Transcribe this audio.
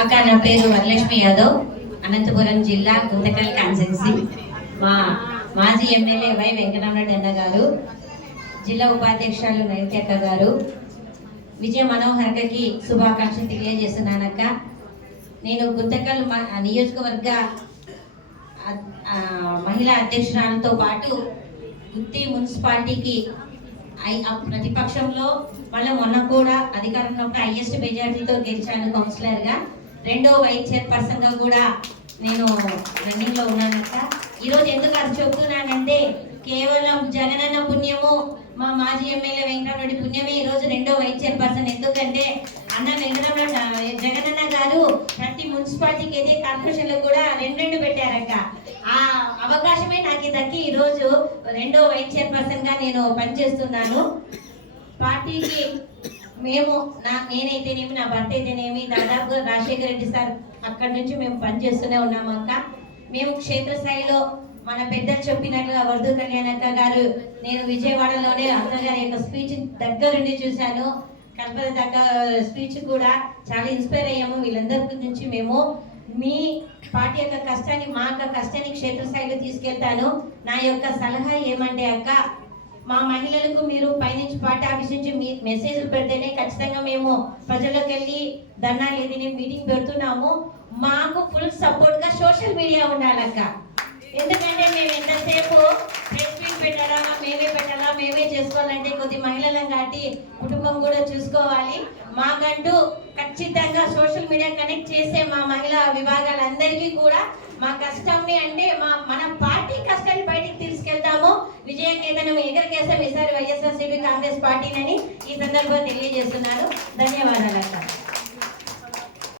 అక్క, నా పేరు వరలక్ష్మి యాదవ్, అనంతపురం జిల్లా గుంతకల్ కాన్స్టిట్యున్సీ. మా మాజీ ఎమ్మెల్యే వై వెంకటరామరెడ్డి అన్న గారు, జిల్లా ఉపాధ్యక్షులు నైత్యక్క గారు, విజయ మనోహర్కి శుభాకాంక్షలు తెలియజేస్తున్నానక్క. నేను గుంతకల్ నియోజకవర్గ మహిళా అధ్యక్షురాలతో పాటు గుత్తి మున్సిపాలిటీకి ప్రతిపక్షంలో మళ్ళీ మొన్న కూడా అధికారంలో హైయెస్ట్ మెజార్టీతో గెలిచాను కౌన్సిలర్గా. రెండో వైస్ చైర్పర్సన్గా కూడా నేను రన్నింగ్లో ఉన్నానక్క. ఈరోజు ఎందుకు అది చెప్తున్నానంటే కేవలం జగనన్న పుణ్యము, మా మాజీ ఎమ్మెల్యే వెంకటరామరెడ్డి పుణ్యమే ఈరోజు రెండో వైస్ చైర్పర్సన్. ఎందుకంటే అన్న వెంకటరామరెడ్డి జగనన్న గారు ప్రతి మున్సిపాలిటీకి అయితే కార్పొరేషన్లో కూడా రెండు పెట్టారక్క. ఆ అవకాశమే నాకు దక్కి ఈరోజు రెండో వైస్ చైర్పర్సన్గా నేను పనిచేస్తున్నాను. పార్టీకి నేనైతేనేమి, నా భర్త అయితేనేమి, దాదాపుగా రాజశేఖర రెడ్డి సార్ అక్కడి నుంచి మేము పనిచేస్తూనే ఉన్నాము అక్క. మేము క్షేత్రస్థాయిలో మన పెద్దలు చెప్పినట్లుగా వరదు కళ్యాణక్క గారు, నేను విజయవాడలోనే అక్కగారి యొక్క స్పీచ్ దగ్గరుండి చూశాను. కల్పన దగ్గర స్పీచ్ కూడా చాలా ఇన్స్పైర్ అయ్యాము. వీళ్ళందరి నుంచి మేము మీ పార్టీ యొక్క కష్టాన్ని, మా యొక్క కష్టాన్ని క్షేత్రస్థాయిలో తీసుకెళ్తాను. నా యొక్క సలహా ఏమంటే అక్క, మా మహిళలకు మీరు పైనుంచి పార్టీ ఆఫీస్ నుంచి మెసేజ్లు పెడితేనే ఖచ్చితంగా మేము ప్రజల్లోకి వెళ్ళి ధర్నాలు ఏదైనా మీటింగ్ పెడుతున్నాము. మాకు ఫుల్ సపోర్ట్గా సోషల్ మీడియా ఉండాలక్క. ఎందుకంటే మేము ఎంతసేపు ప్రెస్ మీట్ పెట్టాలా, మేమే చేసుకోవాలంటే కొద్ది మహిళలను కాబట్టి కుటుంబం కూడా చూసుకోవాలి. మాకంటూ ఖచ్చితంగా సోషల్ మీడియా కనెక్ట్ చేసే మా మహిళా విభాగాలందరికీ కూడా మా కష్టంని అంటే మన పార్టీ కష్టాన్ని బయటికి తీసుకెళ్తాము. విజయ కేతనం ఎగరకేసాం ఈసారి వైఎస్ఆర్సీపీ కాంగ్రెస్ పార్టీనని ఈ సందర్భంగా తెలియజేస్తున్నాను. ధన్యవాదాలు.